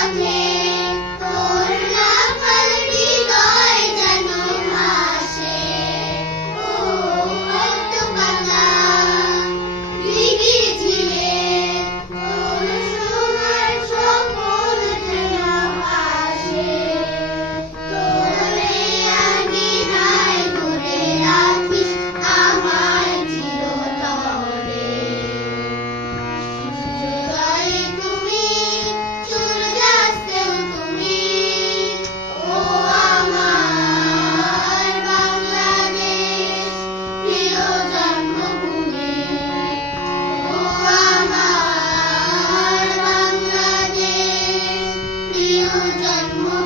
Padre. জন্ম